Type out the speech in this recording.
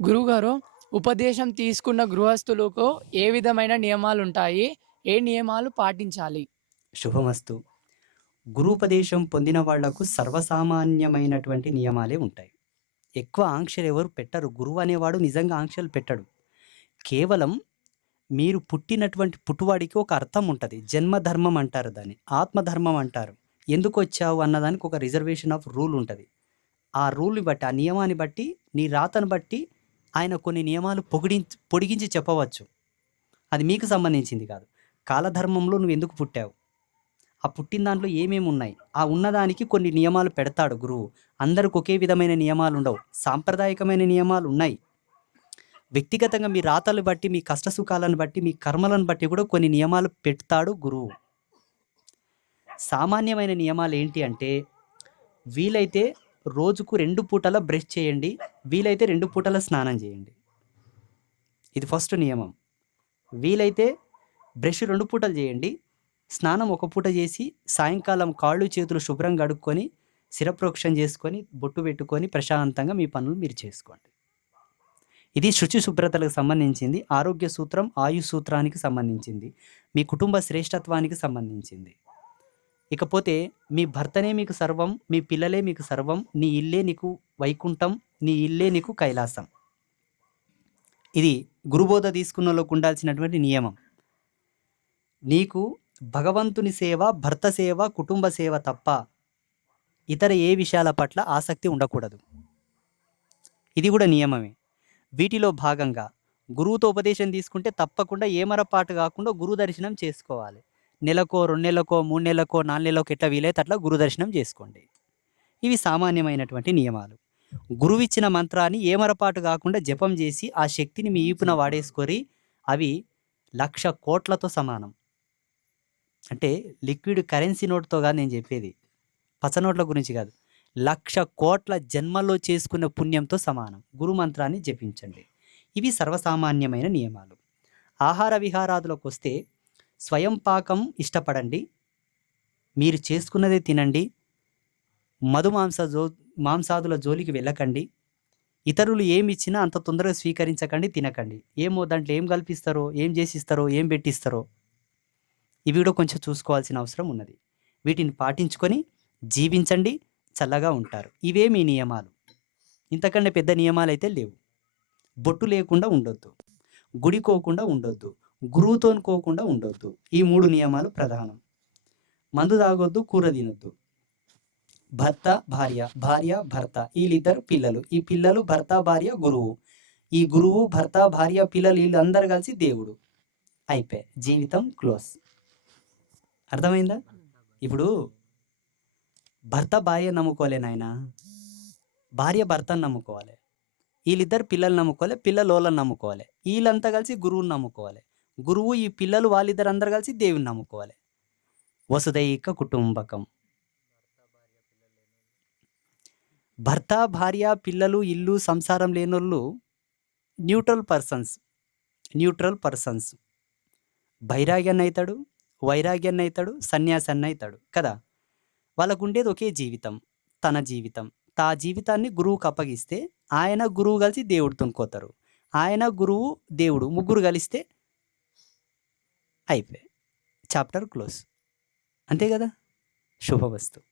గురువుగారు ఉపదేశం తీసుకున్న గృహస్థులకు ఏ విధమైన నియమాలు ఉంటాయి ఏ నియమాలు పాటించాలి? శుభమస్తు. గురుపదేశం పొందిన వాళ్ళకు సర్వసామాన్యమైనటువంటి నియమాలే ఉంటాయి. ఎక్కువ ఆంక్షలు ఎవరు పెట్టరు. గురువు అనేవాడు నిజంగా ఆంక్షలు పెట్టడు. కేవలం మీరు పుట్టినటువంటి పుట్టువాడికి ఒక అర్థం ఉంటుంది. జన్మధర్మం అంటారు దాన్ని. ఆత్మధర్మం అంటారు. ఎందుకు వచ్చావు అన్నదానికి ఒక రిజర్వేషన్ ఆఫ్ రూల్ ఉంటుంది. ఆ రూల్ని బట్టి ఆ నియమాన్ని బట్టి నీ రాతను బట్టి ఆయన కొన్ని నియమాలు పొగిడించి పొడిగించి చెప్పవచ్చు. అది మీకు సంబంధించింది కాదు. కాలధర్మంలో నువ్వు ఎందుకు పుట్టావు? ఆ పుట్టిన దాంట్లో ఏమేమి ఉన్నాయి? ఆ ఉన్నదానికి కొన్ని నియమాలు పెడతాడు గురువు. అందరికి ఒకే విధమైన నియమాలు ఉండవు. సాంప్రదాయకమైన నియమాలు ఉన్నాయి. వ్యక్తిగతంగా మీ రాతలు బట్టి మీ కష్ట సుఖాలను బట్టి మీ కర్మలను బట్టి కూడా కొన్ని నియమాలు పెడతాడు గురువు. సామాన్యమైన నియమాలు ఏంటి అంటే వీలైతే రోజుకు రెండు పూటల బ్రష్ చేయండి. వీలైతే రెండు పూటల స్నానం చేయండి. ఇది ఫస్ట్ నియమం. వీలైతే బ్రష్ రెండు పూటలు చేయండి. స్నానం ఒక పూట చేసి సాయంకాలం కాళ్ళు చేతులు శుభ్రంగా కడుక్కొని శిరప్రోక్షం చేసుకొని బొట్టు పెట్టుకొని ప్రశాంతంగా మీ పనులు మీరు చేసుకోండి. ఇది శుచి శుభ్రతలకు సంబంధించింది ఆరోగ్య సూత్రం ఆయు సూత్రానికి సంబంధించింది మీ కుటుంబ శ్రేష్టత్వానికి సంబంధించింది. ఇకపోతే మీ భర్తనే మీకు సర్వం మీ పిల్లలే మీకు సర్వం నీ ఇల్లే నీకు వైకుంఠం నీ ఇల్లే నీకు కైలాసం. ఇది గురుబోధ తీసుకున్నలోకి ఉండాల్సినటువంటి నియమం. నీకు భగవంతుని సేవ భర్త సేవ కుటుంబ సేవ తప్ప ఇతర ఏ విషయాల పట్ల ఆసక్తి ఉండకూడదు. ఇది కూడా నియమమే. వీటిలో భాగంగా గురువుతో ఉపదేశం తీసుకుంటే తప్పకుండా ఏమరపాటు కాకుండా గురు దర్శనం చేసుకోవాలి. నెలకో రెండు నెలలకో మూడు నెలలకో నాలుగు నెలలకో ఎట్లా వీలైతే అట్లా గురుదర్శనం చేసుకోండి. ఇవి సామాన్యమైనటువంటి నియమాలు. గురువిచ్చిన మంత్రాన్ని ఏమరపాటు కాకుండా జపం చేసి ఆ శక్తిని మీ ఈపున వాడేసుకొని అవి లక్ష కోట్లతో సమానం. అంటే లిక్విడ్ కరెన్సీ నోట్తో కాదు నేను చెప్పేది. పచ్చ నోట్ల గురించి కాదు. లక్ష కోట్ల జన్మల్లో చేసుకున్న పుణ్యంతో సమానం. గురు మంత్రాన్ని జపించండి. ఇవి సర్వసామాన్యమైన నియమాలు. ఆహార విహారాదులకు వస్తే స్వయం పాకం ఇష్టపడండి. మీరు చేసుకున్నదే తినండి. మధు మాంస జో మాంసాదుల జోలికి వెళ్ళకండి. ఇతరులు ఏమి ఇచ్చినా అంత తొందరగా స్వీకరించకండి తినకండి. ఏమో దాంట్లో ఏం కల్పిస్తారో ఏం చేసిస్తారో ఏం పెట్టిస్తారో. ఇవి కూడా కొంచెం చూసుకోవాల్సిన అవసరం ఉన్నది. వీటిని పాటించుకొని జీవించండి చల్లగా ఉంటారు. ఇవే మీ నియమాలు. ఇంతకంటే పెద్ద నియమాలు అయితే లేవు. బొట్టు లేకుండా ఉండొద్దు. గుడికోకుండా ఉండొద్దు. గురువుతో అనుకోకుండా ఉండొద్దు. ఈ మూడు నియమాలు ప్రధానం. మందు తాగొద్దు కూర తినొద్దు. భర్త భార్య భార్య భర్త. వీళ్ళిద్దరు పిల్లలు. ఈ పిల్లలు భర్త భార్య గురువు. ఈ గురువు భర్త భార్య పిల్లలు వీళ్ళందరూ కలిసి దేవుడు. అయిపోయి. జీవితం క్లోజ్. అర్థమైందా? ఇప్పుడు భర్త భార్య నమ్ముకోలే నాయన. భార్య భర్తను నమ్ముకోవాలి. వీళ్ళిద్దరు పిల్లలు నమ్ముకోవాలి పిల్లలు వాళ్ళని నమ్ముకోవాలి. వీళ్ళంతా కలిసి గురువుని నమ్ముకోవాలి. గురువు ఈ పిల్లలు వాళ్ళిద్దరు అందరు కలిసి దేవుని నమ్ముకోవాలి. వసుదైక కుటుంబకం. భర్త భార్య పిల్లలు ఇల్లు సంసారం లేనోళ్ళు న్యూట్రల్ పర్సన్స్ న్యూట్రల్ పర్సన్స్. బైరాగ్యాన్ని అవుతాడు వైరాగ్యాన్ని అవుతాడు సన్యాసాన్ని అవుతాడు కదా? వాళ్ళకు ఉండేది ఒకే జీవితం తన జీవితం. తా జీవితాన్ని గురువుకు అప్పగిస్తే ఆయన గురువు కలిసి దేవుడితో కోతారు. ఆయన గురువు దేవుడు ముగ్గురు కలిస్తే అయిపోయి చాప్టర్ క్లోజ్. అంతే కదా? శుభవస్తు